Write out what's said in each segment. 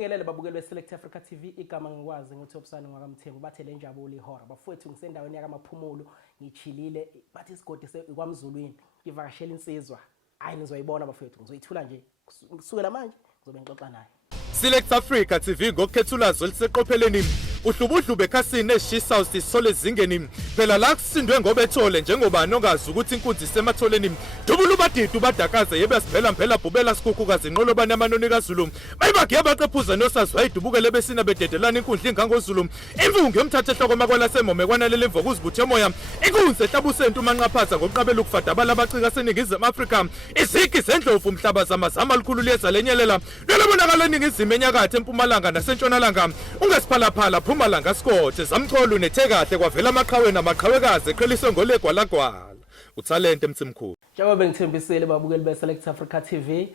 Ngelele babukeli Select Africa TV igama ngikwazi ngithopsana ngwakamthembu bathele injabulo ihora bafowethu ngisendaweni yakaMaphumulo ngichilile bathi isigodi sekwamzulwini ngivakashela insizwa hayi nizoyibona bafowethu ngizoyithula nje kusukela manje ngizobe ngixoxa naye Select Africa TV ngokukhethulazo liseqopheleni uhlubudlube ekhasini eshisa usisole zingeni phela la kusindwe ngoba ethole njengoba nongazi ukuthi inkunzi isematholeni dubulu badidu badakaze yebe siphela mphela bhubela sikhukhukazi inqolo bani amanoni kaZulu bayibage abaqephuza nosazwa idubukele besina bededelana inkundla ingangozulu imvungu yomthatha ehloko makwala semome kwanalele imvoku uzibuthe moya inkunzi ehlabusentu manqaphaza ngoqabela ukufadabala abacika seningizimu Afrika izigi zendlovu umhlaba zamazama likhulu liyeza lenyelela lelobonakala ningizimu enyakathe empumalanga nasentshonalanga ungesiphalaphala Mpumalanga Scott zamcholo nethekahle kwavela amaqhawe namaqhawekazi eqheliswe ngolegwalagwala uthalente emthimkhulu njengoba bengithembisile babukeli beSelect Africa TV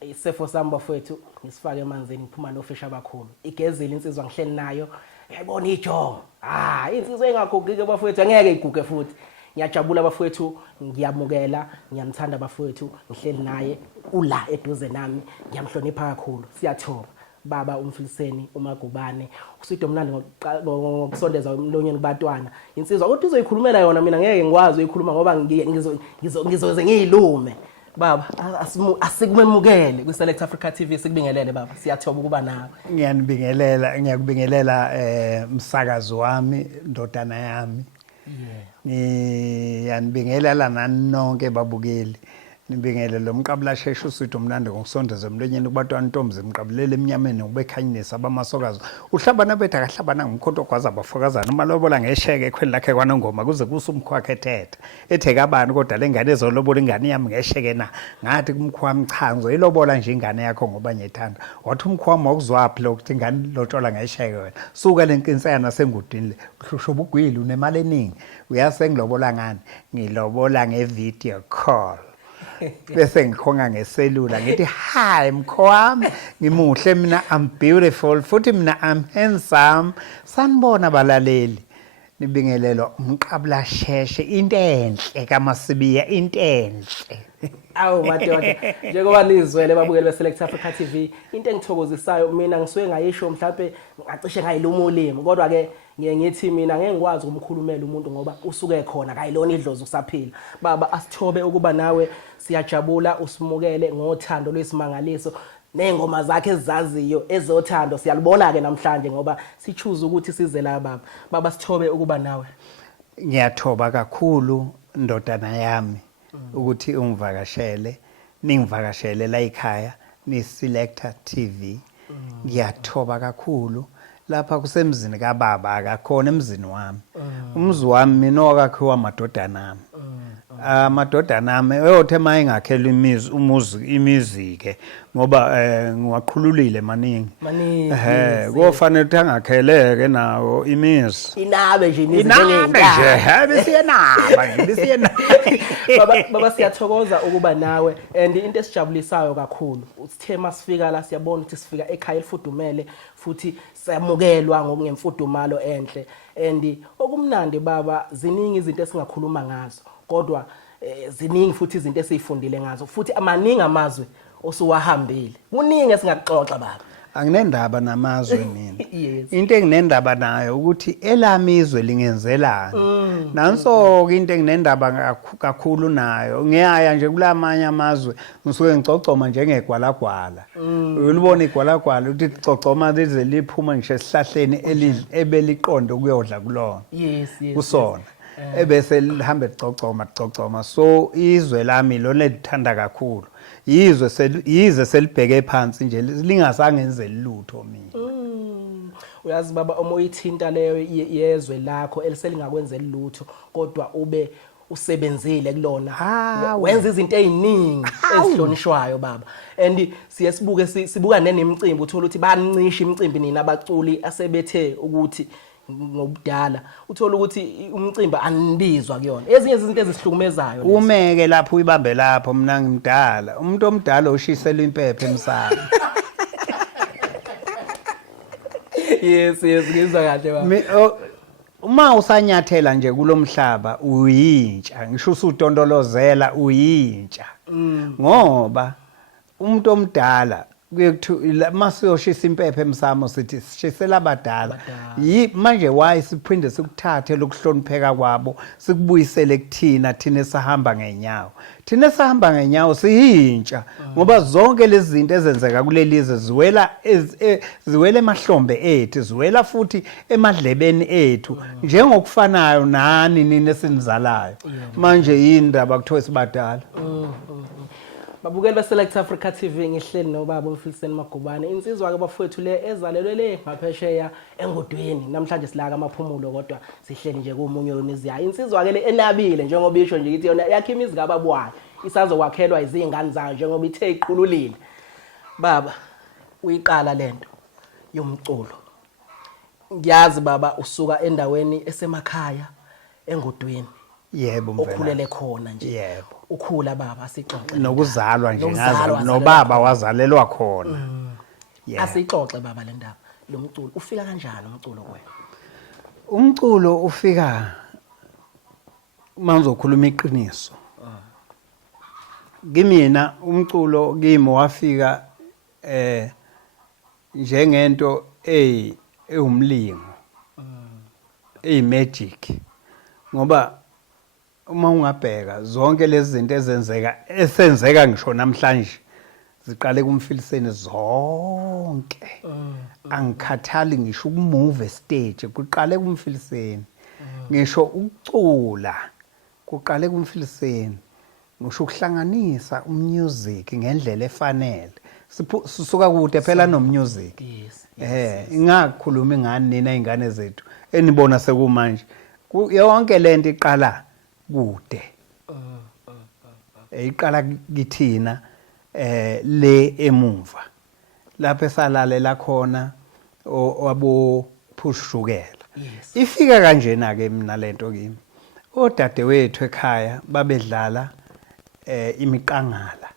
isefo sami bafowethu ngisifake emanzini ngiphuma nofisha abakhulu igezile insizwa ngihleli nayo yayibona ijongo insizwa engagugike bafowethu angeke iguge futhi ngiyajabula bafowethu ngiyamukela ngiyamthanda bafowethu ngihleli naye ula eduze nami ngiyamhlonipha kakhulu siyathoba baba MFILISENI uMagubane usido mnandi ngokusondeza emlonyeni kubatwana insizwa kodwa izoyikhulumela yona mina ngeke ngikwazi uyikhuluma ngoba ngizoze ngiyilume baba asikumemukele kwiSelect Africa TV sikubingelele baba siyathoba ukuba nawe ngiyakubingelela umsakazo wami ndodana yami ngiyanibingelela nani nonke babukeli nibingelele lo Mqabula Asheshe usido mnandi ngokusondeza emlonyeni kubatwana intombi zemqabulele eminyameni ngobekhanyinisa abamasokazi uhlabana bethu akahlabana ngumkhonto gwaza abafokazana umalobola ngesheke ekhweni lakhe kwanongoma kuze kusumkhwakhe ethetha ethe kabani kodwa lengane ezolobola ingane yami ngesheke na ngathi kumkhwami cha ngizoyilobola nje ingane yakho ngoba ngiyithanda wathi umkhwami wakuzwaphi lokuthi ingane lotshola ngesheke wena suka lenkinsana sengudini hlushoba ugwili unemali eningi uyasengilobola ngani ngilobola ngevideo call bese ngikhonga ngeselula ngithi hi mkhwami ngimuhle mina I'm beautiful futhi mina I'm handsome sanibona balaleli nibingelelo Mqabula Asheshe into enhle kaMasibiya into enhle awu madoda njengoba nizwele babukeli beSelect Africa TV into engithokozisayo mina ngisuke ngayisho mhlawumbe ngacishe ngayiluma ulimi kodwa ke ngithi mina ngeke ngikwazi ukumkhulumela umuntu ngoba usuke khona kayilona idlozi usaphila baba asithobe ukuba nawe siyajabula usimukele ngothando lwesimangaliso nengoma zakhe ezizaziyo ezothando siyalibona ke namhlanje ngoba sichuza ukuthi size la baba sithobe ukuba nawe ngiyathoba kakhulu ndodana yami ukuthi ungivakashele ningivakashele la ekhaya ni Selector TV ngiyathoba kakhulu lapha kusemzini kaBaba akakhona emzini wami umzi wami mina wakakhiwa amadodana ami amadodana ami eyothe mayingakhela imizi ke ngoba ngiwaqhululile maningi kufanele ukuthi angakheleke nawo imizi inabe nje baba siyathokoza ukuba nawe and into esijabulisayo kakhulu uthe masifika la siyabona ukuthi sifika ekhaya elifudumele futhi siyamukelwa ngokungemfudumalo enhle and okumnandi baba ziningi izinto esingakhuluma ngazo kodwa ziningi futhi izinto esizifundile ngazo futhi amaningi amazwe osuwahambile kuningi esingaxoxa baba anginendaba namazwe mina into enginendaba nayo ukuthi elami izwe lingenzelana nanso into enginendaba kakhulu nayo ngiyaya nje kulamanye amazwe ngisuke ngicocoma njengegwalagwala ulibona igwalagwala ukuthi icocoma lize liphuma ngisho esihlahleni ebeliqonde ukuyodla kulona kusona ebese lihambe licocoma so izwe lami lona lithanda kakhulu yize selibheke phansi nje lingasangenze lutho mina uyazi baba uma uyithinta leyo yezwe lakho eliselingakwenze lutho kodwa ube usebenzile kulona wenza izinto eziningi ezihlonishwayo baba and sibuka nenemicimbi uthola ukuthi bayancisha imicimbi nina abaculi asebethe ukuthi ngobudala uthola ukuthi umcimbi anibizwa kuyona ezinye izinto ezihlukumezayo umeke lapho uyibambe lapho mina ngimdala umuntu omdala ushisela impepho emsana yes ngizwa kahle baba uma usanyathela nje kulomhlaba uyintsha ngisho usudondolozela uyintsha ngoba umuntu omdala kuyekuthiwa masiyoshisa impepho emsamo sithi sishisela abadala manje why siphinde sikuthathe lokuhlonipheka kwabo sikubuyisele kuthina thina esahamba ngenyawo siyintsha ngoba zonke lezi zinto ezenzeka kulelize ziwela emahlombe ethu ziwela futhi emadlebeni ethu njengokufanayo nani nini esinizalayo manje yindaba kuthiwa sibadala. Babukeli beSelect Africa TV ngihleli nobaba uMfiliseni Magubane insizwa ke bafowethu le ezalelwe le ngaphesheya engodweni namhlanje silaka amaphumulo kodwa sihleli nje kumunye wemizi yayo insizwa ke le enabile njengoba isho nje ithi yona yakhe imizi kababwayo isazokwakhelwa izingane zayo njengoba ithe iqululile. Baba uyiqala lento yomculo ngiyazi baba usuka endaweni esemakhaya engodweni yebo mfana okhulele khona nje yebo ukhula baba sixoxe nokuzalwa nje ngazi nobaba wazalelwa khona asixoxe baba le ndaba lo mculo ufika kanjani umculo kwena? Umculo ufika manzokhuluma iqiniso kimina umculo kimi wafika njengento ewumlingo magic ngoba uma ungabheka zonke lezi zinto esenzeka ngisho namhlanje ziqale kuMfiliseni zonke angikhathali ngisho ukumove stage kuqale kuMfiliseni ngisho ukucula kuqale kuMfiliseni ngisho ukuhlanganisa umusic ngendlela efanele sisuka kude phela nomusic ingakhuluma ingane nina ingane zethu enibona sekumanje yonke lento iqala kude iqala kithina le emuva lapho esalalela khona wabo phushukela ifika kanjena ke mina lento kimi odadewethu ekhaya babedlala imiqangala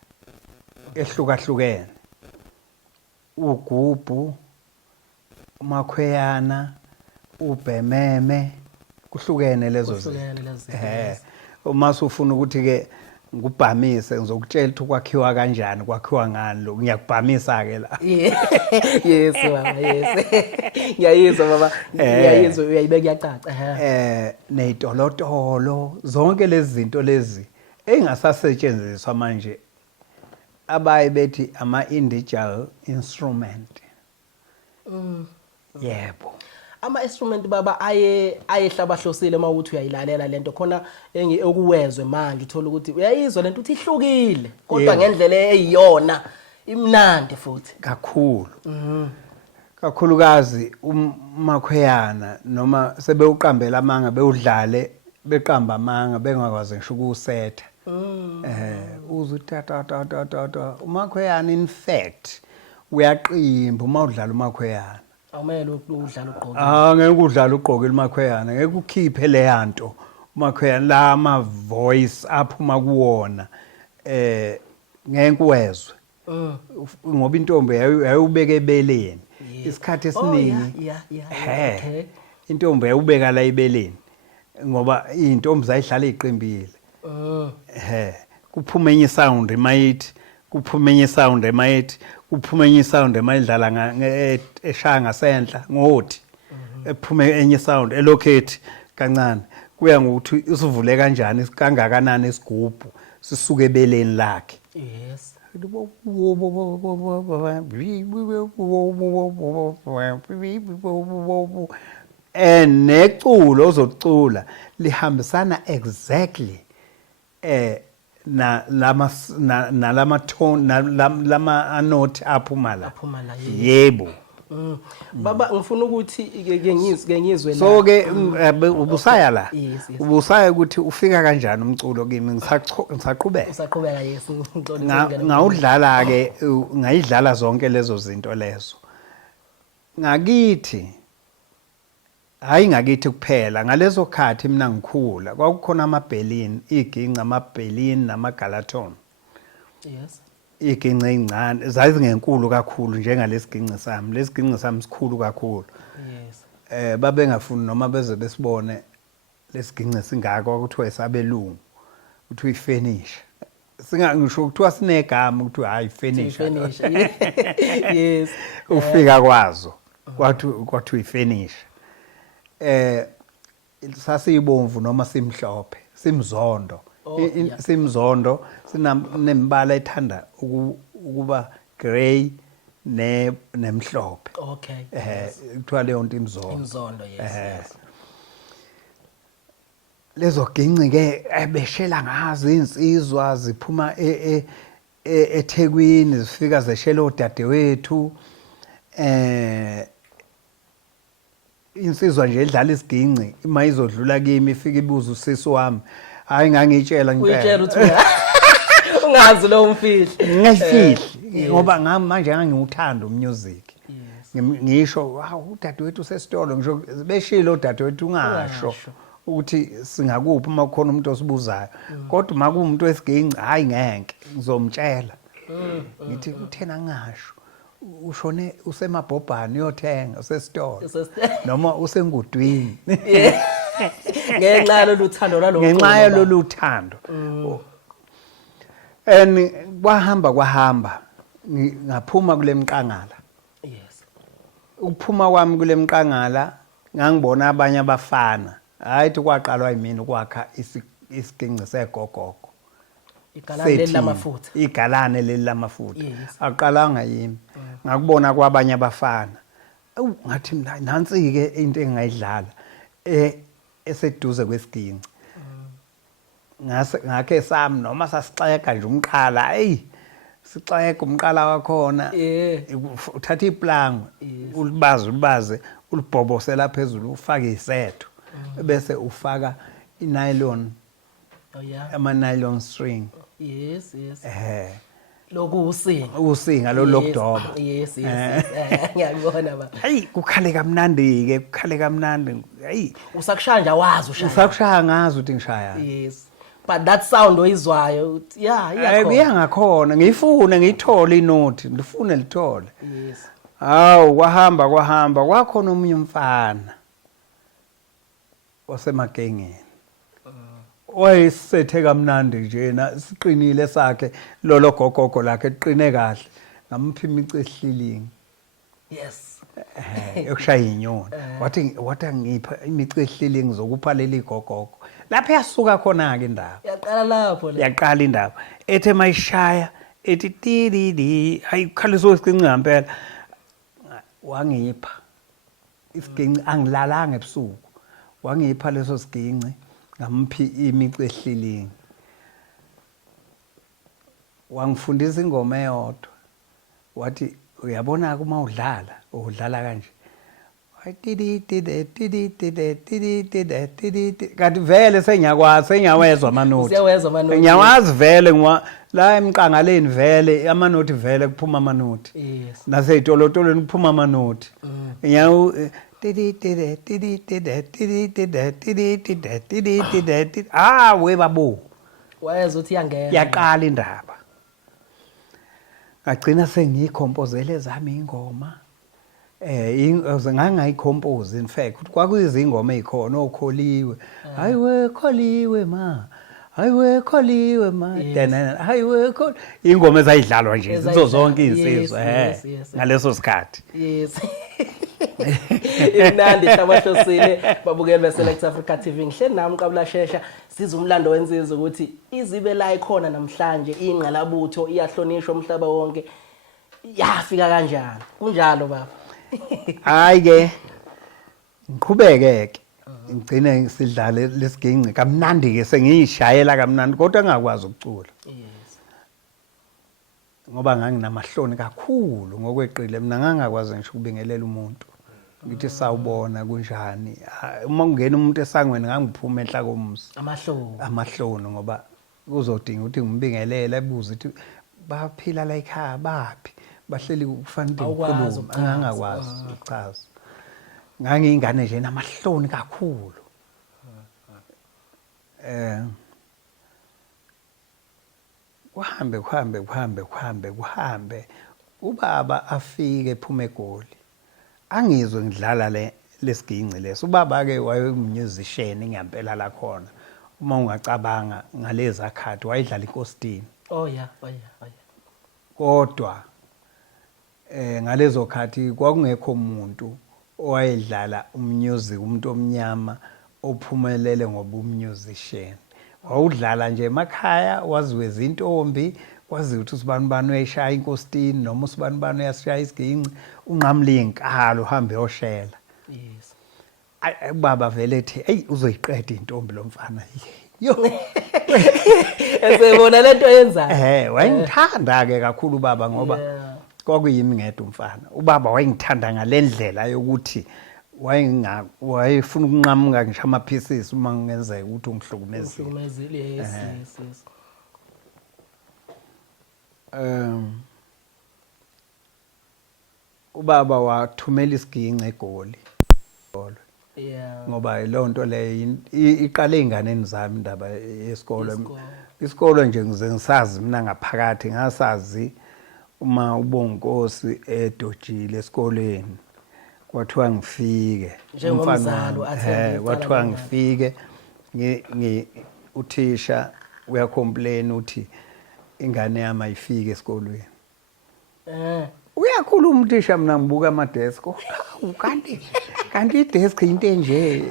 ehlukahlukene ugubhu umakhweyana ubhememe kuhlukene lezo zinto uma usufuna ukuthi ke ngubhamise ngizokutshela ukuthi kwakhiwa kanjani kwakhiwa ngani lo ngiyakubhamisa ke la yes baba yes ngiyayizwa baba ngiyayizwa uyayibeka yacaca nezitolotolo zonke lezi zinto lezi engasasetshenziswa manje abaye bethi ama-individual instrument yebo ama-instrument baba ayehlabahlosile uma ukuthi uyayilalela lento khona okuwezwe manje uthola ukuthi uyayizwa lento uthi ihlukile kodwa ngendlela eyiyona imnandi futhi kakhulu kakhulukazi umakhweyana noma sebewuqambela amanga bewudlale beqamba amanga bengakwazi ngisho ukusetha uzutata umakhweyana in fact uyaqimba uma udlala umakhweyana awumele udlala ugqoke ngeke udlala ugqoke umakhweyana ngeke ukhiphe le yanto umakhweyana la ama voice aphuma kuwona ngeke wezwe ngoba intombi yayubeka ebeleni isikhathi esiningi intombi yayubeka la ebeleni ngoba intombi zayidlala iqembile kuphuma enye sound emayithi kuphuma enye sound emayithi kuphuma enye sound emayidlala eshaya ngasenhla ngothi ephume enye sound elocate kancane kuya ngokuthi usivule kanjani kangakanani isigubhu sisuke ebeleni lakhe yes neculo ozokucula lihambisana exactly lama tone lama note aphuma la yebo baba ngifuna ukuthi ke ngizwe la so ke ubusaya la ubusaya ukuthi ufika kanjani umculo kimi ngisaqhubeka usaqhubeka yes ngawudlala ke ngayidlala zonke lezo zinto lezo ngakithi hayi ngakithi kuphela ngalezo khathi mina ngikhula kwakukhona amabhelini iginqa amabhelini namagalaton yes iginqa ezincane zazingenkulu kakhulu njengalesiginqa sami lesiginqa sami sikhulu kakhulu yes babengafuni noma beze besibone lesiginqa singaka ukuthiwa esabelungu uthi uyifinish singangisho kuthiwa sinegama ukuthi hayi finish Yes. ufika kwazo kwathi uyifinish sasiyibomvu noma simhlophe simzondo simzondo sinembala ethanda ukuba grey nemhlophe Okay. kuthiwa leyo nto imzondo Imzondo, yes. lezo ginci ke ebeshela ngazo insizwa ziphuma eThekwini zifika zeshela odadewethu insizwa nje edlala isiginci ima izodlula kimi ifika ibuza usisi wami hayi ngangitshela Uyitshela uthi ungazi lo umfihli. ngayifihli ngoba manje ngangiwuthanda umusic ngisho wow udadewethu usesitolo ngisho beshilo udadewethu ungasho ukuthi singakuphi uma kukhona umuntu osibuzayo kodwa makuumuntu wesiginci hayi ngeke ngizomtshela ngithi uthena ngasho ushone usemabhobhani uyothenga usesitolo noma usengudwini ngenxa loluthando lalo ngenxa loluthando and kwahamba ngaphuma kule mqangala yes ukuphuma kwami kule mqangala ngangibona abanye abafana hayi kwaqalwa yimini ukwakha isiginci segogogo igalane leli lamafutha aqalanga yimi ngakubona kwabanye abafana ngathi nansi ke into engayidlala eseduze kwesiginci ngakhe sami noma sasixeka nje umqala hayi sixeka umqala wakhona uthatha iplangu ulibaze ulibhobosela phezulu ufake isetho bese ufaka inylon ama nylon string yes lokhu usinga lo lokudoba yes ngiyabona baba hayi kukhale kamnandi ke kukhale kamnandi hayi usakushaya wazi usakushaya ngazi ukuthi ngishaya yes but that sound oyizwayo iyakhona ngakhona ngiyifuna ngiyithole inoti ngifune lithole yes hawu kwahamba kwakhona umunye umfana wasemagengeni wayesethe kamnandi njena siqinile sakhe lolo gogogo lakhe liqine kahle ngamphi imici ehlilingi yes yokushaya inyoni wathi angipha imici ehlilingi zokupha leli gogogo lapha yasuka khona ke indaba yaqala lapho le yaqala indaba ethe mayishaya ethi tididi hayi khaliso isiginci ngempela wangipha isiginci angilalanga ebusuku wangipha leso siginci ngamphi imici ehlilingi wangifundisa ingoma eyodwa wathi uyabona kuma udlala kanje kanti vele sengiyawezwa amanoti ngiyawazi vele la emqangaleni vele amanoti vele kuphuma amanoti naseyitolotolweni kuphuma amanoti webabo wayeza uthi yangena yaqala indaba ngagcina sengiyikhompozele zami ingoma ngangayikhompose in fact kwakuyizingoma ezikhona okholiwe hayiwe kholiwe ma hayiwe kholiwe ma hayiwe ingoma ezayidlalwa nje izo zonke insizwa ngaleso sikhathi yes imnandi hlabahlosile babukeli beSelect Africa TV ngihleli nami Mqabula Asheshe sizumlando wensizwa ukuthi izibe la ikhona namhlanje ingqalabutho iyahlonishwa umhlaba wonke yafika kanjani kunjalo baba hayi ke ngiqhubeke ngigcine sidlale lesiginci kamnandi ke sengiyishayela kamnandi kodwa ngakwazi ukucula ngoba nganginamahloni kakhulu ngokweqile mina ngangakwazi ngisho ukubingelela umuntu ngithi sawubona kunjani uma kungena umuntu esangweni ngangiphuma enhla komsi amahloni ngoba kuzodinga ukuthi ngimbingelele ebuze ukuthi baphila la ekhaya baphi bahleli kufanele ukukhuluma angangakwazi ukuchaza ngangiyingane nje namahloni kakhulu kuhambe ubaba afike ephuma eGoli angizwe ngidlala lesiginci leso ubaba ke wayemusician ngempela la khona uma ungacabanga ngalezi akhathi wayedlala inkositini Oh yeah. Kodwa ngalezo khathi kwakungekho umuntu owayedlala umusic umuntu omnyama ophumelele ngoba umusician. Wawudlala nje emakhaya waziwe izintombi, kwaziwa ukuthi usibani uyayishaya inkositini noma usibani uyashaya isiginci, unqamla inkalo uhambe yoshela. Yes. Baba vele ethi hey uzoyiqeda intombi lomfana. Yo. Esebona lento yenzayo. Wayengithanda ke kakhulu baba ngoba kwakuyimi ngedwa umfana. Ubaba wayengithanda ngalendlela yokuthi wayefuna ukunqamuka ngisho amapieces uma ngenzeka ukuthi ungihlukumezile. Yes. Ubaba wathumela isiginci eGoli. Yeah. Ngoba lonto le iqale inganeni zami indaba yesikolo. Isikolo nje ngisazi mina ngaphakathi ngasazi uma uBonkosi edojile esikoleni. Kwathiwa ngifike njengomzalo athi kwathiwa ngifike uthisha uyacomplain uthi ingane yami ayifike esikolweni. Uyakhuluma uthisha mina ngibuka ama desk. Kanti i-desk into enje.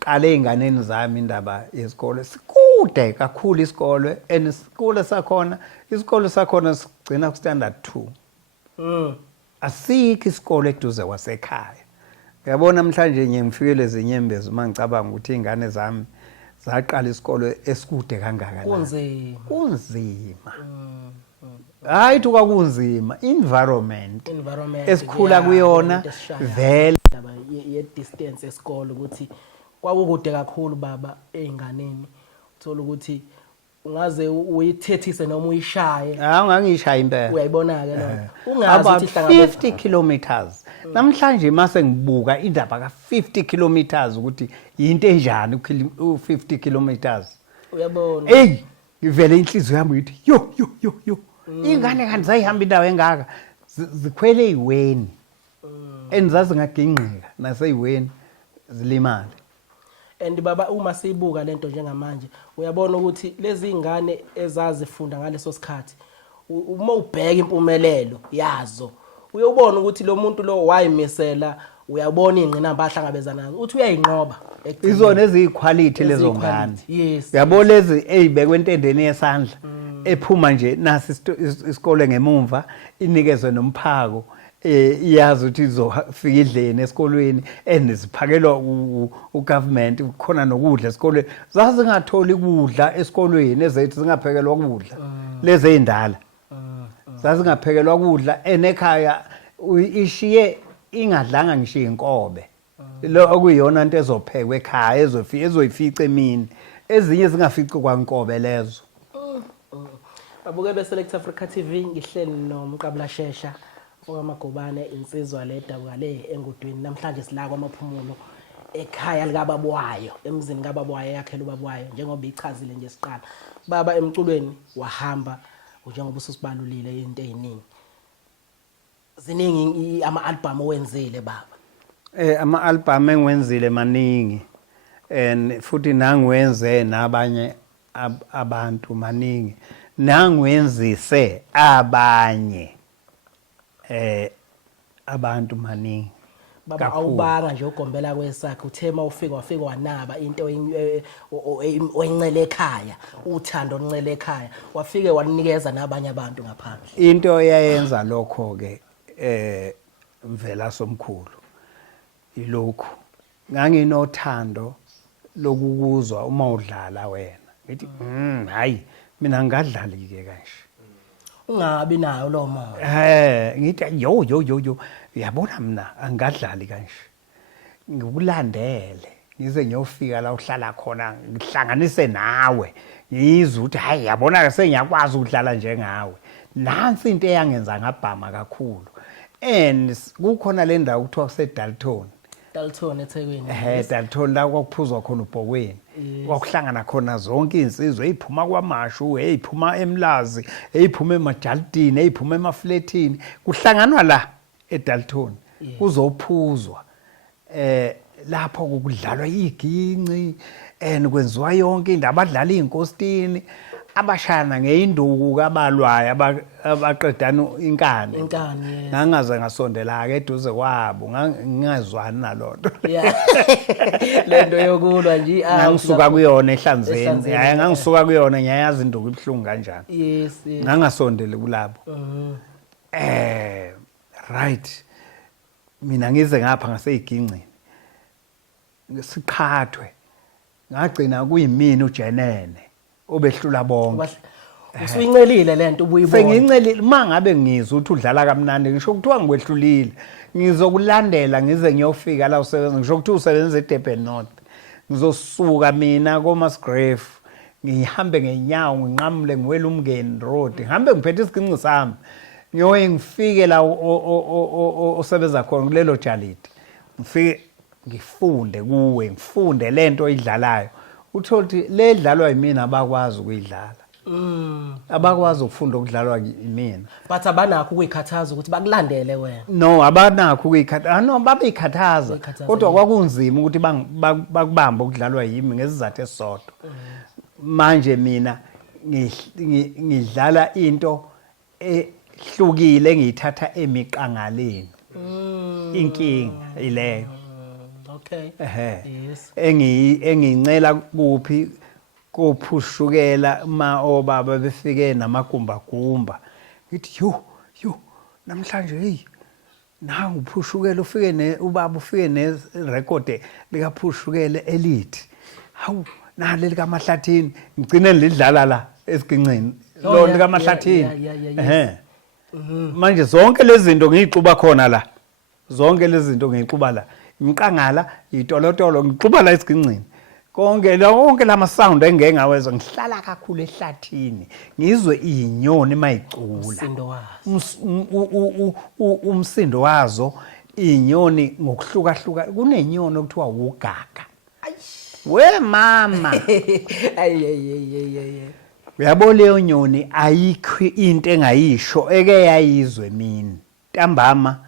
Qale inganeni zami indaba yesikole sikude kakhulu isikole and isikole sakhona sigcina ku standard 2. Asikho isikole eduze kwasekhaya. Uyabona namhlanje ngiyemfikele ezinyembezi uma ngicabanga ukuthi ingane zami zaqala isikole esikude kangaka la. Kunzima. Hayi thuka kunzima environment esikhula kuyona vele ye distance esikole ukuthi kwakukude kakhulu baba einganeni uthola ukuthi ungaze uyithethise noma uyishaye. Ungangishaya impela. Uyayibona ke lo. Ungazi ukuthi hlangana 50 kilometers. Namhlanje mase ngibuka indaba ka 50 kilometers ukuthi into enjani u50 kilometers. Uyabona. Hey, ngivele inhliziyo yami ithi yo. Ingane kanti zayihamba indawo engaka zikhwele iweni. Enzazi ngaginqika naseyiweni zilimali. And baba uma siyibuka lento njengamanje uyabona ukuthi lezi ingane ezazifunda ngaleso sikhathi uma ubheka impumelelo yazo uyobona ukuthi lo muntu lo wayimisela uyabona ingqinamba ahlangabezana nazo uthi uyayinqoba izona eziyiquality lezo ngane. Yes. Uyabo lezi ezibekwe entendeni yesandla ephuma nje nasi isikole ngemumva inikezwe nomphako iyazi ukuthi izofika idleni esikolweni eniziphakelwa ugovernment khona nokudla esikolweni zazingatholi ukudla esikolweni ezethu zingaphekelwa ukudla lezi ezindala zazingaphekelwa ukudla enekhaya ishiye ingadlanga ngisho inkobe lo okuyiyona into ezophekwa ekhaya ezoyifica emini ezinye zingafici kwankobe lezo. Babuke beSelect Africa TV ngihleli noMqabula Asheshe MAGUBANE insizwa le dabuka le engudwini namhlanje sila kwamaphumulo ekhaya likababwayo emzini kababwayo yakhela ubabwayo njengoba ichazile nje siqala baba emculweni wahamba njengoba ususibalulile into eziningi ziningi ama-album owenzile baba. Ama-album engiwenzile maningi and futhi nangiwenze nabanye abantu maningi nangiwenzise abanye abantu maningi baba awubanga nje ugombela kwesakhe uthema wafika wanaba into oyincele ekhaya uthando oluncele ekhaya wafike wanikeza nabanye abantu ngaphandle. Into eyayenza lokho ke mvela somkhulu ilokhu nganginothando lokukuzwa uma udlala wena ngithi hayi mina ngadlali ke kanje ungabi nayo lo moya ngithi yo uyabona mina angadlali kanje ngikulandele ngize ngiyofika la uhlala khona ngihlanganise nawe ngizwe ukuthi hayi yabona ke sengiyakwazi ukudlala njengawe nansi into eyangenza ngabhama kakhulu and kukhona le ndawo kuthiwa kuseDalton eThekwini. Dalton la kwakuphuzwa khona ubhokweni kwakuhlangana khona zonke insizwe eziphuma kwamashu eziphuma eMlazi eziphuma eMajaldini eziphuma eMafletini kuhlanganwa la eDalton kuzophuzwa lapho kudlalwa iginci kwenziwa yonke into abadlala inkostini abashana ngeinduku kabalwayo abaqedana inkani ngangaze ngasondela ke eduze kwabo ngingazwani nalonto lento yokulwa nje ngisuka kuyona ehlanzeni hayi ngangisuka kuyona ngiyayazi induku ibhlungu kanjani yes ngangasondele kulabo right mina ngize ngapha ngaseyiginqini siqhathwe ngagcina kuyimini ujenene obehlula bonke usuyincelile lento ubuyibona sengincelile mangabe ngizwe ukuthi udlala kamnandi ngisho kuthiwa ngikwehlulile ngizokulandela ngize ngiyofika la usebenza ngisho ukuthi usebenza eDurban North ngizosuka mina koMasgrave ngihambe ngenyawo nginqamule ngiwela umngeni road ngihambe ngiphethe isiginci sami ngiyoye ngifike la osebenza khona kulelo jalidi ngifike ngifunde kuwe ngifunde lento oyidlalayo uthothi le dlalwa yimina abakwazi ukuyidlala abakwazi ukufunda ukudlalwa yimina but abanakho ukuyikhathaza ukuthi bakulandele wena no abanakho ukuyikhathaza no babeyikhathaza kodwa kwakunzima ukuthi bakubambe ukudlalwa yimi ngesizathu esisodwa manje mina ngidlala into ehlukile engiyithatha emiqangaleni inkinga ileyo okay yes engincela kuphi kophushukela obaba befike namagumba ngithi yo namhlanje hey nangu uphushukela ufike ubaba ufike nerecord likaphushukela elite hawu nale likaMahlathini ngicine lidlala la esiginqeni lo likaMahlathini manje zonke lezi zinto ngiyixuba khona la zonke lezi zinto ngiyixuba la imqangala itolotolo ngixuba la esiginqini konke lama sound engeke ngawezwa ngihlala kakhulu ehlathini ngizwe inyoni mayicula umsindo wazo inyoni ngokuhlukahluka kunenyoni okuthiwa ugaga we mama uyabo leyo nyoni ayikho into engayisho eke yayizwe mina ntambama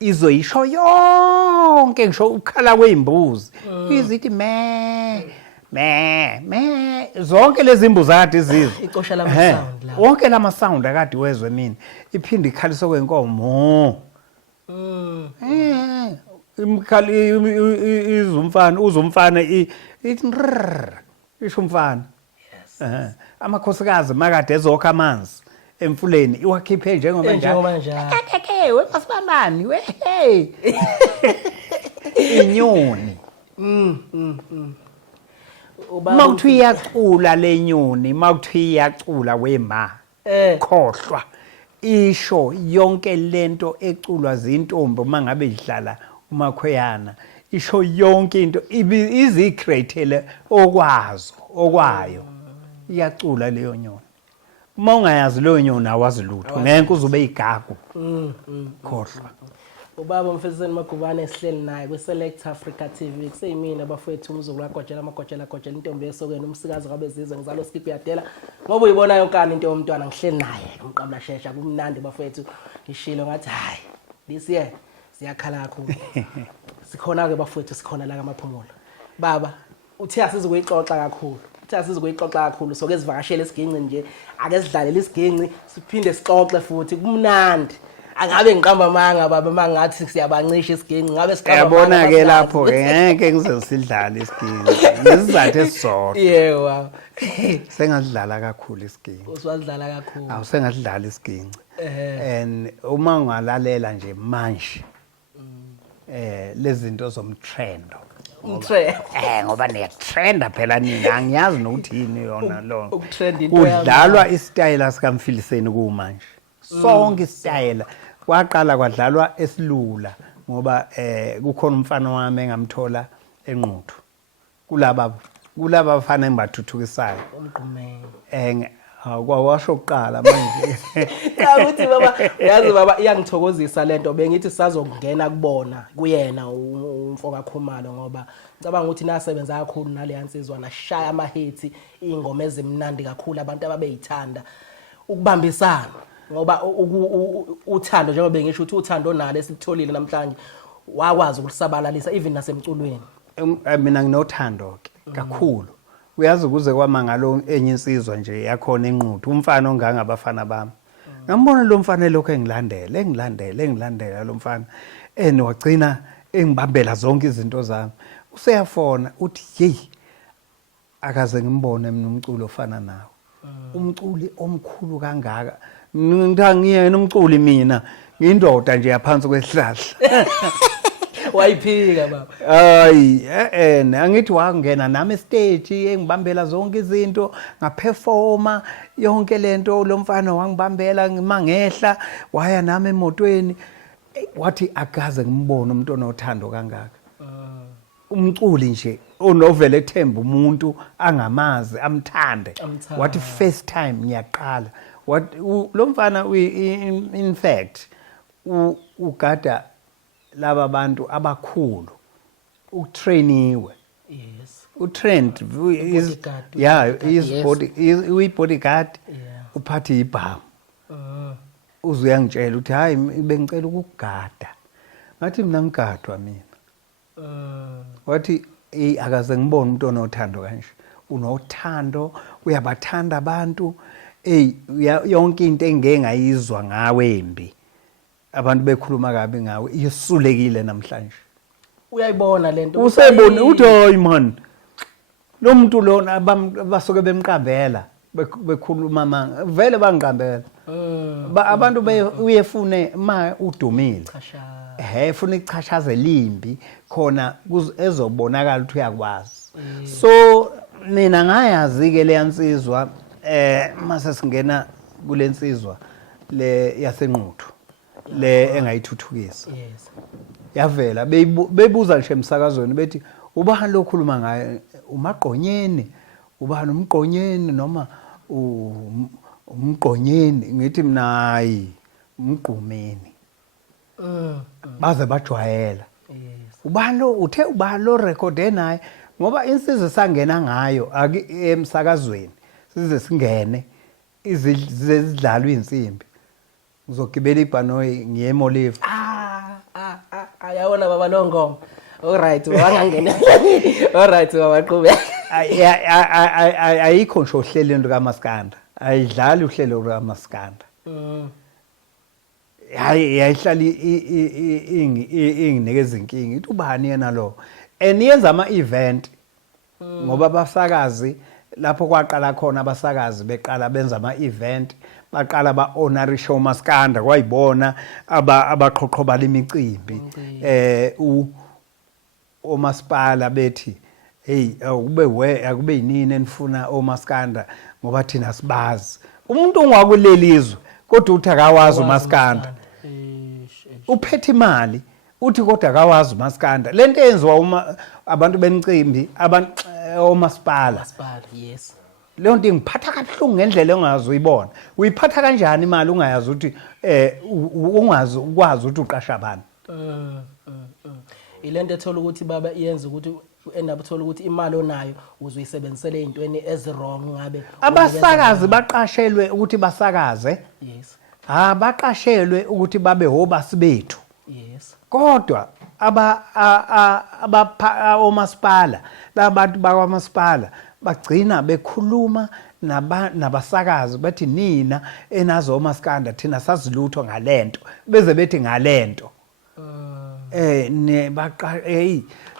izoyisho yonke ngisho ukhala kwezimbuzi izithi me zonke lezi imbuzi akade izizwe icosha lama sound la wonke lama sound akade wezwe mina iphinde ikhaliso kwenkomo imkhali uzumfana ithi isho umfana amakhosikazi makade ezokha amanzi emfuleni iwakhiphe njengoba njalo we masibambani we hey inyoni mawuthi iyacula lenyoni mawuthi iyacula wema khohlwa isho yonke lento eculwa zintombi mangabe idlala umakhweyana isho yonke into izicreatele okwayo iyacula leyo nyoni uma ungayazi leyo nyoni awazi lutho ngeke uzube igagu khohlwa ubaba Mfezeni Magubane esihleli naye kwiSelect Africa TV kuseyimina bafowethu umzukulu wakogela amagojela intombi yesokweni umsikazi kabezizwe ngizalo skip yadela ngoba uyibona yonkana into yomntwana ngihleli naye Mqabula Asheshe kumnandi bafowethu ngishilo ngathi hayi this year siyakhala kakhulu sikhona ke bafowethu sikhona la kamaphumulo baba uthi asizokuyixoxa kakhulu so ke sivakashele isiginci nje ake sidlalele isiginci siphinde sixoxe futhi kumnandi angabe ngiqamba amanga baba mangathi siyabancisha isiginci ngabe siqamba yabona ke lapho ngeke ngize sidlale isiginci ngesizathu esisodwa yebo sengadlala kakhulu isiginci usiwadlala kakhulu awusengadlala isiginci and uma ungalalela nje manje lezi zinto zomtrendo ngoba niyatrenda phela nina angiyazi nokuthi yini yona lo udlalwa istyle sikaMfiliseni kumanje sonke istyle kwaqala kwadlalwa esilula ngoba kukhona umfana wami engamthola enquthu kulaba bafana engibathuthukisayo umqumene kwawasho oqala manje ukuthi baba yazi baba iyangithokozisa lento bengithi sizongena kubona kuyena umfoka Khumalo ngoba ngicabanga ukuthi nasebenza kakhulu nale yansizwa nashaya ama hits ingoma ezimnandi kakhulu abantu ababeyithanda ukubambisana ngoba uthando njengoba bengisho ukuthi uthando nalo esitholile namhlanje wakwazi ukusabalalisa even nasemculweni. Mina nginothando ke kakhulu. Uyazi ukuze kwamangalo enye insizwa nje yakhona enquthu umfana ongangabafana bami. Ngambona lo mfana lokho engilandela lo mfana wagcina engibambela zonke izinto zami. Useyafona uthi hey akaze ngimbone mina umculo ofana nawo. Umculi omkhulu kangaka. Ngiyena umculi mina ngindoda nje yaphansi kwesihlahla. Wayiphika baba. Hayi angithi wangena nami stage engibambela zonke izinto ngaperforma yonke lento lo mfana wangibambela ngimangehla waya nami emotweni wathi akaze ngimbone umuntu onothando kangaka. Umculi nje onovela ethemba umuntu angamazi amthande wathi first time ngiyaqala lo mfana in fact ugada laba bantu abakhulu utrainiwe. Yes. Utrained is bodyguard uphathi ibhamu. Uzuyangitshela uthi hayi bengicela ukugada. Ngathi mina ngigadwa mina. Wathi akaze ngibone umuntu onothando kanje. Unothando uyabathanda abantu yonke into engengayizwa ngawe embi. Abantu bekhuluma kabi ngawe isulekile namhlanje. Uyayibona lento. Usebone uthi hayi man. Lo muntu lona abasuke bemqambela bekhuluma manga vele bangiqambela. Abantu uyefune ma udumile. Funa ichashaze limbi khona ezobonakala ukuthi uyakwazi. So mina ngayazi ke le yansizwa mase singena kule nsizwa le yasenquthu le engayithuthukisa. Yes. Yavela bebuza nje emsakazweni bethi ubani lokhuluma ngaye umaqonyeni ubani umqonyeni noma umqonyeni ngithi mina hayi umgqumeni. Baze bajwayela. Ubani lo uthe ubani lo recorde naye ngoba insizwe sangena ngayo emsakazweni size singene izidlalwa insimbi ngizogibela ibhanoyi ngiyemolive. Ayawona baba lo ngoma. Alright wangangena. Alright baba qhubeka. Ayikho nje uhlelo lento kaMaskanda. Ayidlali uhlelo kaMaskanda. Yayihlala inginikeza inkingi ithi ubani yena lo eniyenza ama event ngoba abasakazi lapho kwaqala khona abasakazi beqala benza ama event baqala ba honorary show Maskanda kwayibona abaqhoqhobala imicimbi omasipala bethi hey akube yinini enifuna oMaskanda ngoba thina sibazi umuntu ongakulelizwe kodwa uthi akawazi uMaskanda uphethe imali uthi kodwa akawazi uMaskanda lento yenziwa abantu benicimbi abantu omasipala. Yes. Leyo nto ngiphatha kabuhlungu ngendlela ongazi uyibona uyiphatha kanjani imali ungayazi ukuthi ungazi ukwazi ukuthi uqasha abantu. Ilento ethola ukuthi baba iyenza ukuthi end up uthola ukuthi imali onayo uzuyisebenzisela ezintweni ezirong ngabe abasakazi baqashelwe ukuthi basakaze. Yes. Baqashelwe ukuthi babe hobasi bethu. Yes. Kodwa omasipala labantu bakwamasipala bagcina bekhuluma nabasakazi bathi nina enazo oMaskanda thina sazilutho ngalento beze bethi ngalento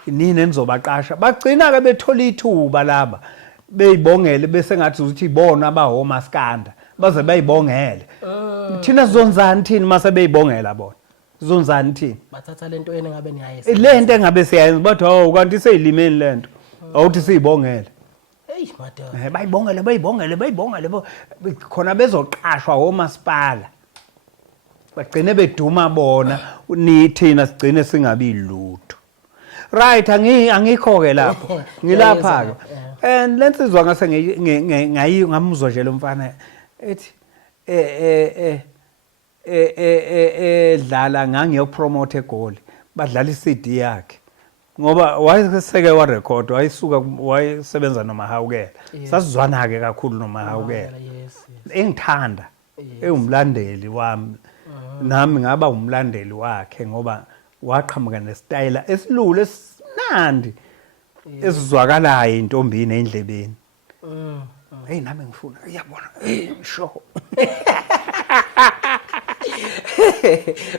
nina enizobaqasha bagcina ke bethola ithuba laba beyibongele bese ngathi uthi ibona abahoMaskanda baze bayibongele thina zonzani thina mase beyibongela bona zonzani thina bathatha lento ene ngabe niyayenza lento engabe siyayenza bathi hawu kanti seyilimeni lento awuthi siyibongele. Hey madam bayibongele khona bezoqashwa omasipala bagcine beduma bona nithina sigcine singabi lutho. Right angikho ke lapho ngilapha ke and lensizwa ngase ngamuzwa nje lo mfana ethi dlala ngangiyopromote eGoli badlala iCD yakhe ngoba wayeseke wa record wayesebenza noMahawukela sasizwana ke kakhulu noMahawukela engithanda ewumlandeli wami nami ngaba umlandeli wakhe ngoba waqhamuka nesitayela esilula esinandi esizwakalayo intombini endlebeni. Hey nami ngifuna uyabona sho.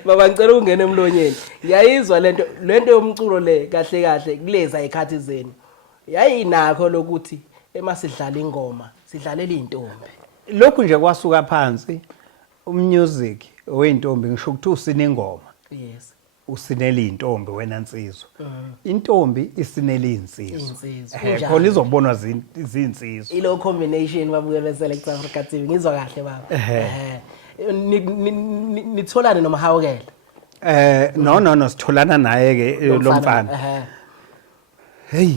Baba ngicela ungene emlonyeni. Ngiyayizwa lento yomculo le kahle kuleza ikhathi zenu. Yayinakho lokuthi emasidlala ingoma sidlalela intombi. Lokhu nje kwasuka phansi umusic oyintombi ngisho ukuthi usine ingoma. Yes. Usinela intombi wena Nsizwa. Intombi isinela insizwa. Khona izobonwa izinsizwa. Ilo combination babukela beSelect Africa TV ngizwa kahle baba. Nitholane nomhawukela. No sitholana naye ke lo mfana. Hey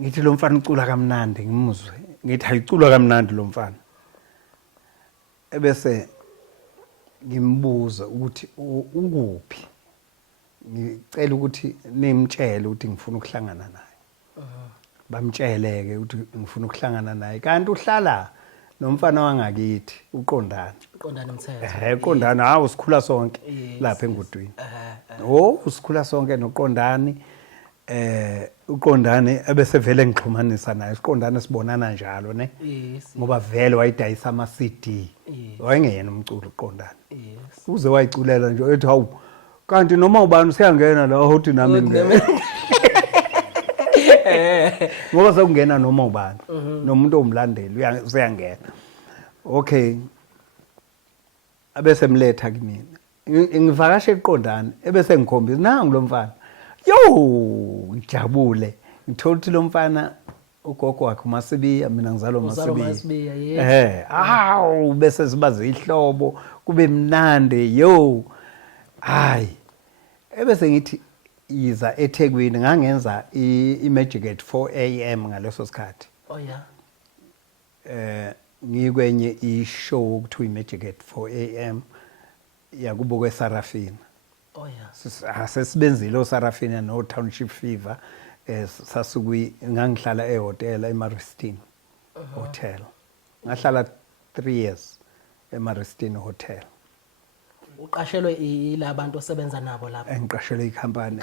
ngithi lo mfana ucula kamnandi ngimuzwe. Ngithi ayicula kamnandi lo mfana. Ebese ngimbuza ukuthi ukuphi. Ngicela ukuthi nimtshele ukuthi ngifuna ukuhlangana naye. Bamtsheleke ukuthi ngifuna ukuhlangana naye kanti uhlala nomfana wangakithi uqondana. Uqondana umthetho. Uqondana hawo sikhula sonke lapha engudwini. Usikhula sonke noqondani. Uqondane ebesevele ngixhumanisa naye siqondane sibonana njalo ne. Ngoba vele wayidayisa ama CD. Wayengena umculo uqondane. Uze wayiculela nje ethi hawu kanti noma ubani usiyangena la uthi nami ngene. Ngoba sekungena noma ubani nomuntu omlandeli usiyangena. Okay. Abese mletha kimi. Ngivakashe eqondane ebese ngikhombisa nangu lo mfana. Yo ngijabule ngithola ukuthi lo mfana ugogo wakhe uMasibiya mina ngizalwa uMasibiya. Awu bese sibaze ihlobo kube mnandi yo. Hayi ebese ngithi iza eThekwini ngangenza iMagic at 4 AM ngaleso sikhathi. Oh yeah. Ngikwenye ishow ukuthiwa iMagic at 4 AM yakubo kweSarafina. Oh yeah. Sesibenzile oSarafina no Township Fever sasukuyi ngangihlala ehotel eMaristin Hotel. Ngahlala 3 years eMaristin Hotel. Uqashelwe ilabantu osebenza nabo lapha. Ngiqashelwe ikhampani.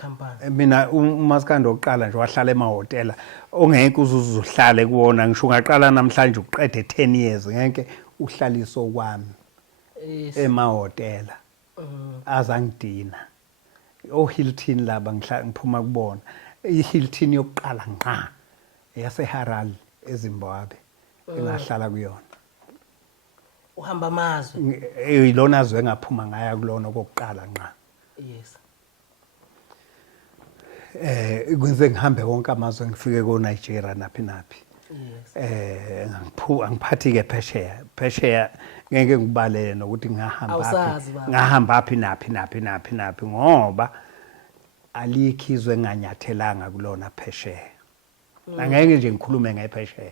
Mina uMaskando oqala nje wahlala emahotela ongeke uzuhlale kuwona ngisho ungaqala namhlanje uqede 10 years ngeke uhlaliso kwami emahotela. Azangidina. Hilton laba ngiphuma kubona. Hilton yokuqala ngqa yaseHarare eZimbabwe engahlala kuyona. Uhamba amazwe. Ilona azwe ngaphuma ngaya kulona kokuqala ngqa. Yes. Kwenze ngihambe wonke amazwe ngifike ko Nigeria naphi. Yes. Angiphathi ke phesheya ngeke ngibalele nokuthi ngahamba phi naphi ngoba alikhizwe nganyathelanga kulona phesheya. Angeke nje ngikhulume ngephesheya.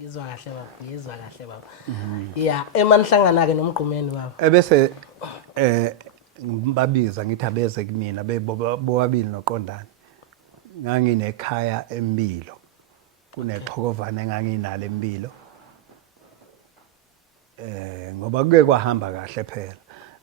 Ngizwa kahle baba. Yeah, emanihlangana ke nomgqumeni baba. Ebese ngibabiza ngithi abeze kumina bobabili noqondana. Nganginekhaya eMbilo. Kuneqhokovane enganginalo eMbilo. Ngoba kuke kwahamba kahle phela.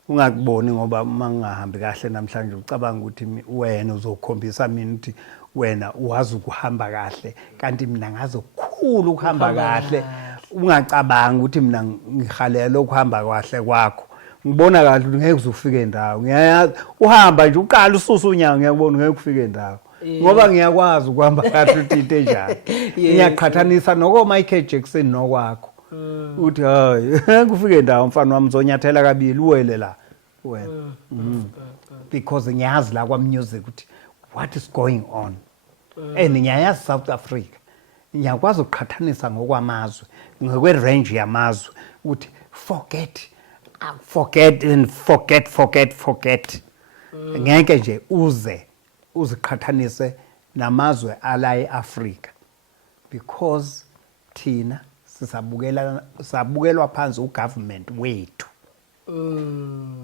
Ungakuboni ngoba mangahambi kahle namhlanje ucabanga ukuthi wena uzokhombisa mina ukuthi wena uwazi ukuhamba kahle kanti mina ngazi ukukhulu ukuhamba kahle. Ungacabanga ukuthi mina ngihalela ukuhamba kahle kwakho. Ngibona kahle ukuthi ngeke uzufike endawo. Ngiyayazi uhamba nje uqala ususa unyawo ngiyakubona ngeke ufike endawo. Ngoba ngiyakwazi ukuhamba kahle uthinte njalo. Ngiyaqhathanisa noko Michael Jackson nokwakho. Uthi hayi kufike endawo mfana wami uzonyathela kabili uwele la wena. Because ngiyazi la kwa music ukuthi what is going on. And ngiyayazi South Africa. Ngiyakwazi ukuqhathanisa ngokwamazwe ngekwe range yamazwe ukuthi forget. Ngeke nje uziqhathanise namazwe ala eAfrica because thina sabukelwa phansi ugovernment wethu.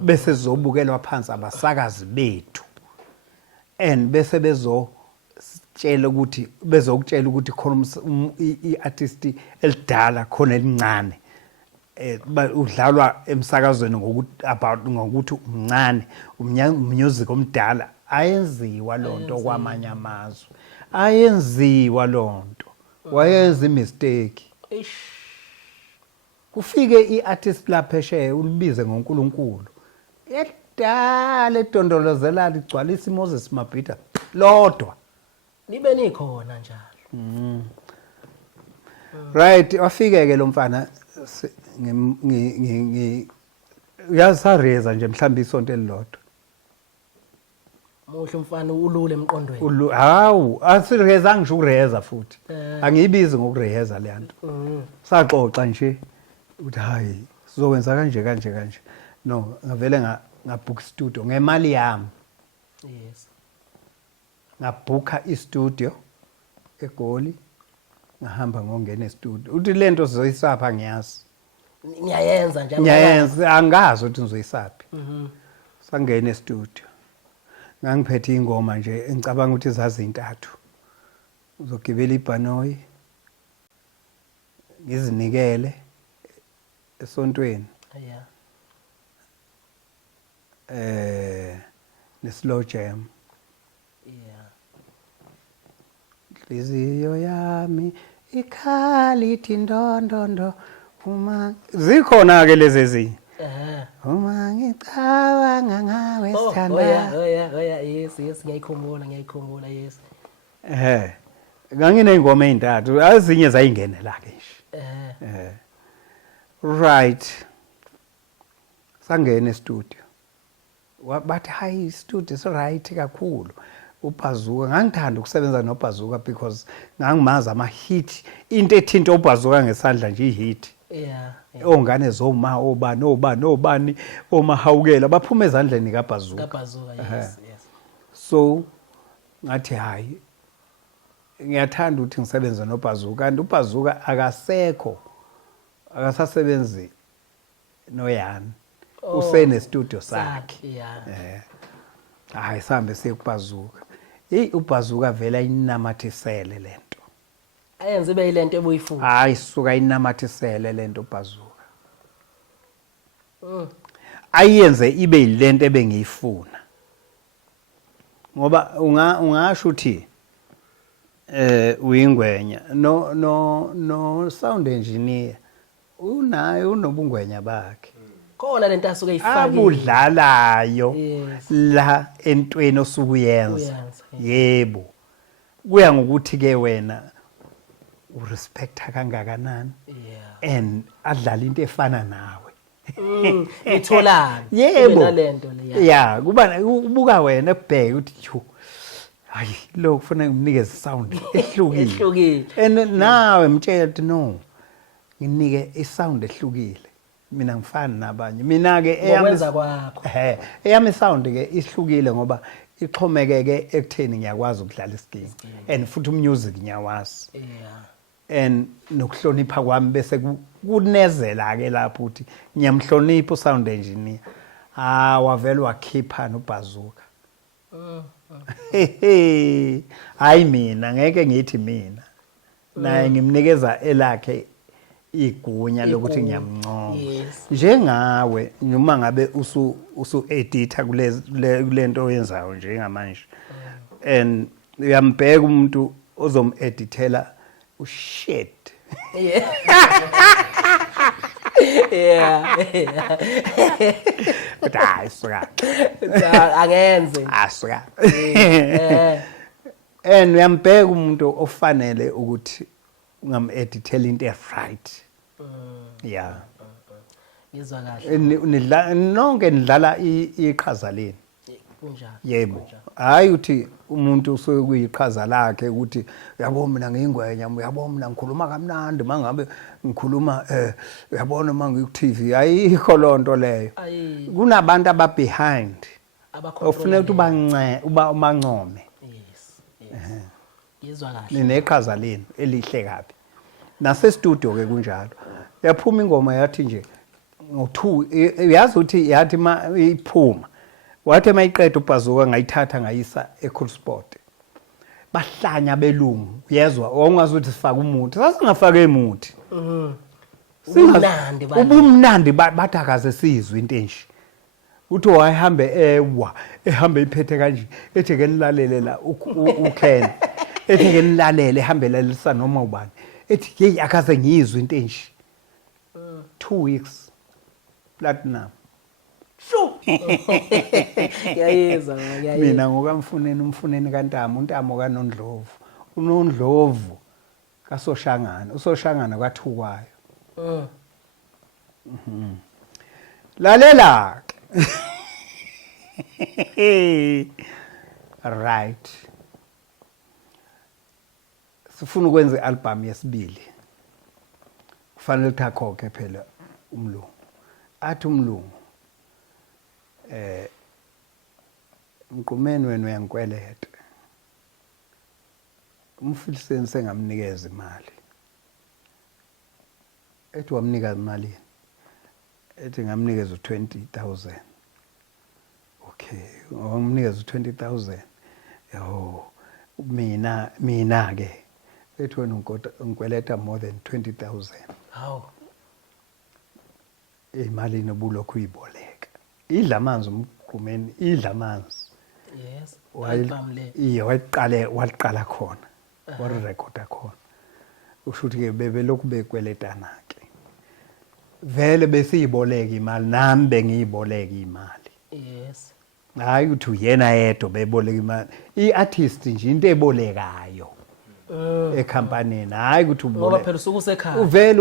Bese sizobukelwa phansi abasakazi bethu. And bese bezokutshela ukuthi khona iartist elidala khona elincane udlalwa emsakazweni ngokuthi umncane music omdala ayenziwa lonto kwamanye amazwe ayenziwa lonto wayenza imistake kufike iartist laphesheya ulibize ngoNkulunkulu edala edondolozela ligcwalisa iMoses Mabhida lodwa nibe nikhona njalo right wafike ke lo mfana uyasareza nje mhlawumbe isonto elilodwa muhle mfana ulule emqondweni hawu asireza ngisho ureza futhi angiyibizi ngokureza le nto saxoxa nje uthi hayi sizokwenza kanje no ngavele ngabook studio ngemali yami yes ngabooka istudio eGoli ngahamba ngongena estudio uthi lento sizoyisapha ngiyazi niyayenza njalo ngiyayenza angazi ukuthi nizoyisaphi sangena estudio ngangiphethe ingoma nje engicabanga ukuthi zazi intathu uzogibela ibhanoyi ngizinikele esontweni neslow jam inhliziyo yami ikhalithi ndondondo uma zikhona ke lezi ezinye uma ngicabanga ngawe sithanda yes ngiyayikhumbula yes nganginey'ngoma ey'ntathu ezinye zayingenela ke nje right sangena estudio bathi hayi istudio is-right kakhulu uBhazuka ngangithanda ukusebenza noBhazuka because ngangimazi ama-hit into ethinta uBhazuka ngesandla nje i-hit ongane zoma obani omahawukela baphuma ezandleni kaBhazuka yes so ngathi hayi ngiyathanda ukuthi ngisebenze noBhazuka kanti uBhazuka akasasebenzi noYani usene studio sakhe hayi sambe sekuBhazuka uBhazuka vele ayinamathisele lento ayenze ibe yilento ebuyifuna hayi suka ayinamathisele lento uBhazuka ayenze ibe yilento ebengiyifuna ngoba ungasho uthi uyingwenya no sound engineer unaye unobungwenya bakhe khona lento asuke ayifakile abudlalayo la entweni osukuyenza yebo kuya ngokuthi ke wena urespecta kangakanani and adlala into efana nawe itholana yebo nalento le kuba ubuka wena ebheke uthi hayi lo kufuna ngimnikeze sound ehlukile and nawe mtshela ukuthi no nginike isound ehlukile mina ngifana nabanye mina ke eyakwenza kwakho eyami sound ke ihlukile ngoba ixhomekeke ekutheni ngiyakwazi ukudlala isigini and futhi umusic ngiyawazi and nokuhlonipha kwami bese kunezela ke lapho uthi ngiyamhlonipha usound engineer wavela wakhipha noBhazuka hayi mina ngeke ngithi mina naye ngimnikeza elakhe igunya lokuthi ngiyamncoma njengawe noma ngabe usu editor kulento oyenzayo njengamanje and uyambheka umuntu ozomedithela ushit hayi suka angenze asuka and uyambheka umuntu ofanele ukuthi ungamedithela into right ngizwa kahle nonke nidlala iqhaza leni kunjalo yebo hayi uthi umuntu usuke kuyiqhaza lakhe ukuthi uyabona mina ngiyingwenya uyabona mina ngikhuluma kamnandi mangabe ngikhuluma uyabona mangiku-TV ayikho lonto leyo kunabantu ababehind ofuna ukuthi ubancome ngizwa kahle nineqhaza leni elihle kabi nasestudio ke kunjalo yaphuma ingoma yathi nje ngo2 yazi ukuthi yathi iphuma wathi mayiqeda uBhazuka ngayithatha ngayisa eCool Sport bahlanya belungu yezwa ongazi ukuthi sifaka umuthi sasingafake emuthi Ubumnandi balo. ubumnandi bathi akaze sizwe into enje uthi wayihambe ehambe iphethe kanje ethi ke nilalele la uKen ethi ke nilalele ehambela lisa noma ubani ethi hey akaze ngizwe into enje 2 weeks platinum Sho. Yayeza mina ngokamfuneni umfuneni kaNtamo uNtamo kaNondlovu uNondlovu kaSoshangana uSoshangana kwathukwayo lalela right sifuna ukwenza ialbum yesibili kufanele thathokhe phela umlungu athi umlungu Mqumeni wena uyangikweleta umfiliseni sengamnikeza imali ethi wamnika imali ethi ngamnikeza 20,000 okay wamnikeza 20,000 yho mina ke ethi wena ungikweleta more than 20,000 hawu imali nobulokhu uyiboleka idla amanzi umqumeni idla amanzi yes album le iyo waqala khona warecorda khona usho ukuthi ke bebelokhu bekweletana ke vele besiyiboleka imali nami bengiyiboleka imali yes hayi uthi uyena yedwa beboleka imali iartist nje into ebolekayo ekhampanini hayi ukuthi ngoba phela usukusekhaya uvele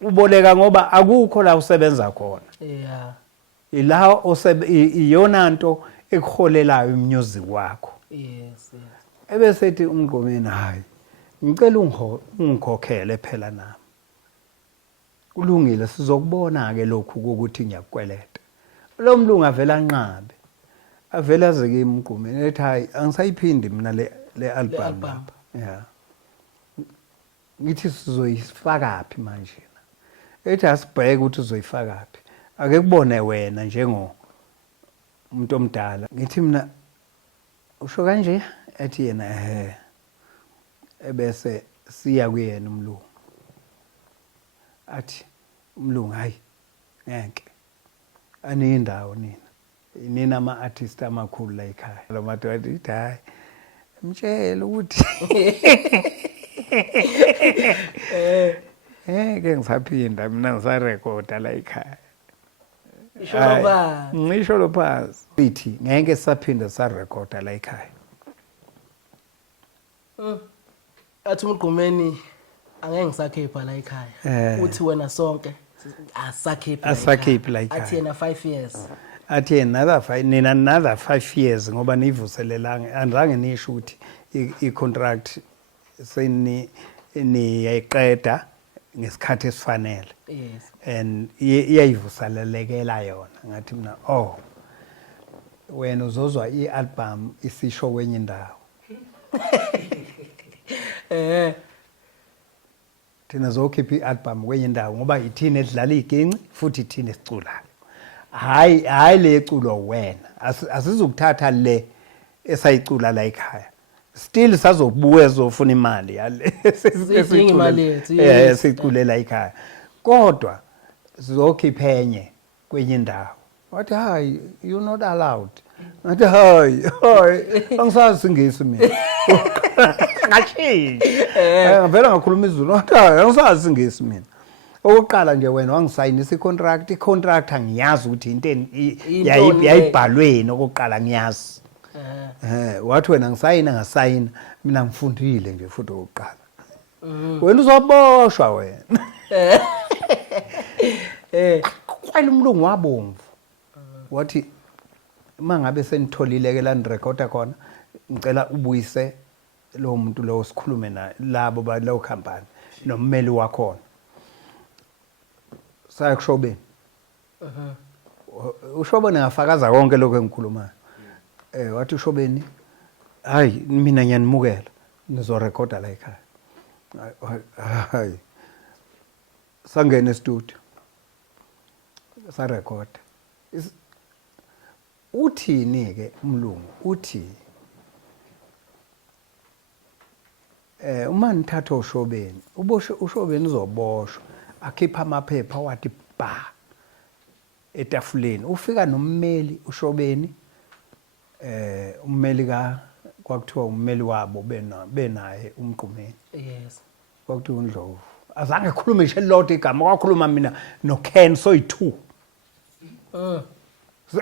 uboleka ngoba akukho la usebenza khona yeah ila iyona nto ekuholelayo umusic wakho yes ebesethi umngomeni hayi ngicela ungikhokhele phela nami kulungile sizokubona ke lokhu ukuthi ngiyakweleta lo mlungu avela anqabe avela aze ke imqumeni ethi hayi angisayiphindi mina le album lapha yeah ngithi sizoyifaka phi manje ethi asibheke ukuthi uzoyifaka phi ake kubone wena njengo umuntu omdala ngithi mina usho kanje ethi yena ebese siya kuyena umlungu athi umlungu hayi ngeke anindawo nina ama-artist amakhulu la ekhaya lo madoda ithi hayi mtshela ukuthi ngeke ngisaphinda mina ngisarekhoda la ekhaya ngisho lo phasi ithi ngeke sisaphinda sarekhoda la ekhaya athi umqumeni angeke ngisakhipha la ekhaya uthi wena sonke asakhiphi la ekhaya athi yena 5 years athi another 5 years ngoba nivuselelanga andizange nisho ukuthi i-contract niyayiqeda ngesikhathi esifanele yes and iyayivuselelekela yona ngathi mina wena uzozwa i-album isisho kwenye indawo thina zokhipha i-album kwenye indawo ngoba ithina edlala iginci futhi ithina esiculayo hayi le eculwa wena asizukuthatha le esayicula la ekhaya still sazobuya zofuna imali yale esiculela ekhaya kodwa sizokhipha enye kwenye indawo wathi hayi you not allowed ngathi hayi angisazi singisi mina ngashintshi vele ngakhuluma izulu wathi hayi angisazi singisi mina okokuqala nje wena wangisayinisa i-contract angiyazi ukuthi into yayibhalweni okokuqala ngiyazi wathi wena ngasayina mina ngifundile nje futhi okokuqala wena uzoboshwa wena kwayile umlungu wabomvu wathi mangabe senitholile ke la nirekhoda khona ngicela ubuyise lo muntu lo sikhulume naye labo balo company nommeli wakhona sakushobeni ushobeni ngafakaza konke lokho engikhulumayo wathi ushobeni hayi mina ngiyanimukela nizorekhoda la ekhaya hayi sangena e-studio sarekhoda uthini ke umlungu uthi uma nithatha ushobeni ushobeni uzoboshwa akhipha amaphepha wathi ba etafuleni ufika nommeli uShobeni ummeli kwakuthiwa ummeli wabo benaye umqumeni yes kwakuthiwa uNdlovu azange ekhulume nje lodwa igama kwakhuluma mina noKen soyi2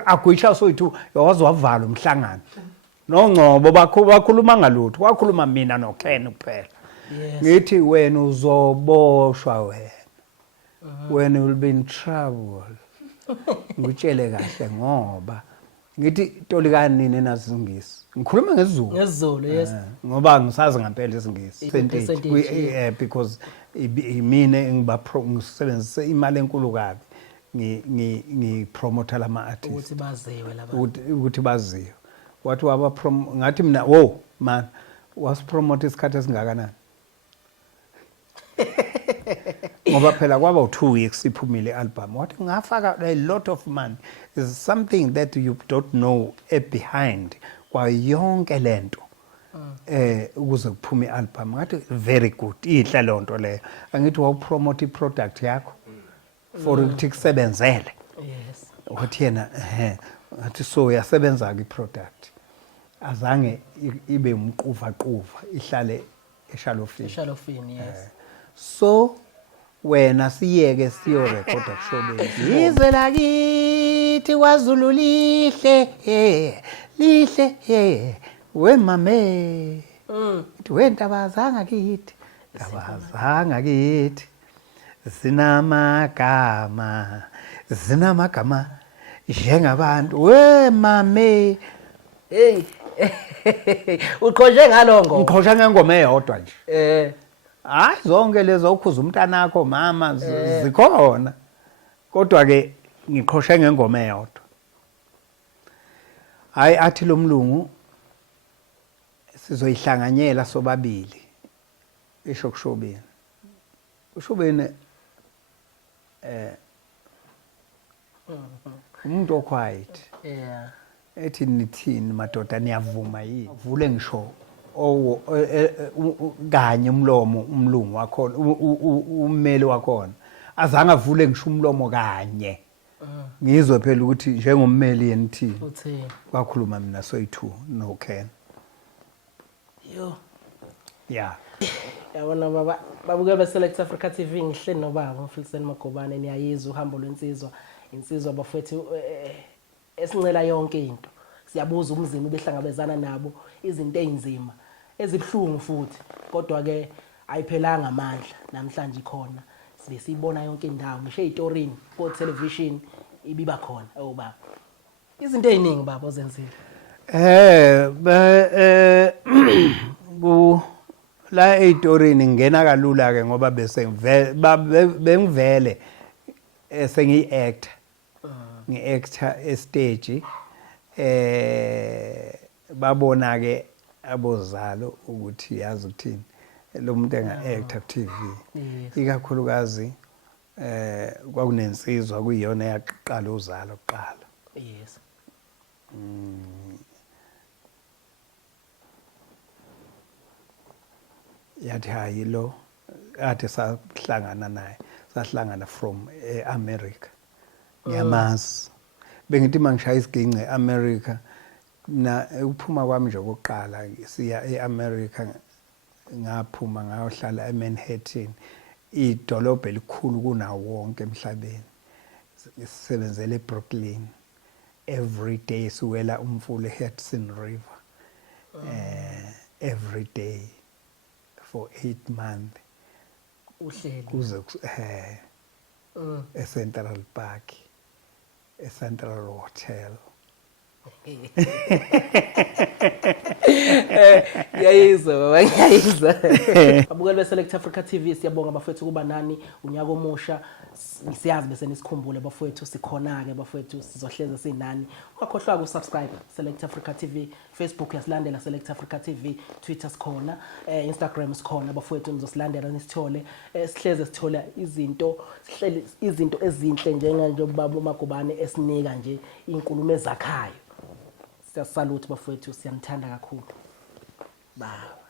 agwisha soyi2 yawazi wavala umhlangano noNgcobo bakhuluma ngalutho kwakhuluma mina noKen kuphela ngithi wena uzoboshwa wena will be in trouble ngitshele kahle ngoba ngithi tolikani nini nazingisi ngikhuluma ngesiZulu yes ngoba ngisazi ngempela isingisi because imine ngisebenzise imali enkulu kabi ngipromote lama artists ukuthi baziwe laba ukuthi baziwe wathi ngathi mina man wasipromote isikhathi esingakanani ngoba phela kwaba 2 weeks iphumile i-album wathi ngafaka a lot of money is something that you don't know behind kwa yonke lento ukuze kuphume i-album ngathi very good ihle lonto leyo angithi wawupromote i-product yakho for ukuthi kusebenzele yes wathi yena ngathi so yasebenza ke i-product azange ibe umquva ihlale eshalofini yes so wena siyeke siyorekhoda kuShobeni izwe lakithi kwaZulu lihle we mame ithi wentabazanga kithi zinamagama njengabantu we mame hey uqhoshe ngalongo ngiqhosha ngengoma eyodwa nje hayi zonke lezo ukhuza umntanakho mama zikhona kodwa ke ngiqhoshe ngengoma eyodwa hayi athi lo mlungu sizoyihlanganyela sobabili isho kuShobeni uShobeni umuntu oquiet ethi nithini madoda niyavuma yini vule ngisho kanye umlungu wakhona ummeli wakhona azange avule ngisho umlomo kanye ngizwe phela ukuthi njengommeli yenithini uthini kwakhuluma mina soyi2 noKen yo yeah yabona baba babukela beSelect Africa TV ngihleli nobaba MFILISENI Magubane niyayizwa uhambo lwensizwa insizwa bafethu esincela yonke into siyabuza umzimba behlangabezana nabo izinto ezinzima ezibhlungu futhi kodwa ke ayiphelanga amandla namhlanje ikhona sibe siyibona yonke indawo ngisho ezitorini ko television ibiba khona baba izinto eziningi baba ozenzile la ezitorini ngena kalula ke ngoba bese bengivele sengiyi-actor ngi-actor estage babona ke abozalo ukuthi yazi ukuthini lo muntu enga-actor ku-TV ikakhulukazi kwakunensizwa kuyiyona yaqala uzalo kuqala yes yathi hayi lo ade sahlangana naye sahlangana from America ngiyamazi bengithi mangishaya isigince eAmerica na ukuphuma kwami nje okokuqala siya eAmerica ngaphuma ngayohlala eManhattan idolobha elikhulu kunawo wonke emhlabeni sisebenzele eBrooklyn every day siwela umfula eHudson River every day for 8 months uhleli kuze eCentral Park eCentral Hotel yayizwa baba ngiyayizwa abukela beSelect Africa TV siyabonga bafethu kuba nani unyaka omusha siyazi bese nisikhumbule bafethu sikhona ke bafethu sizohleza sinani ungakhohlwa ukusubscribe Select Africa TV Facebook yasilandela Select Africa TV Twitter sikhona Instagram sikhona bafethu nizosilandela nisithole sihleze sithola izinto sihlele izinto ezinhle njenganje ubaba uMagubane esinika nje inkulumo ezakhayo siyasalute bafethu siyanthanda kakhulu ba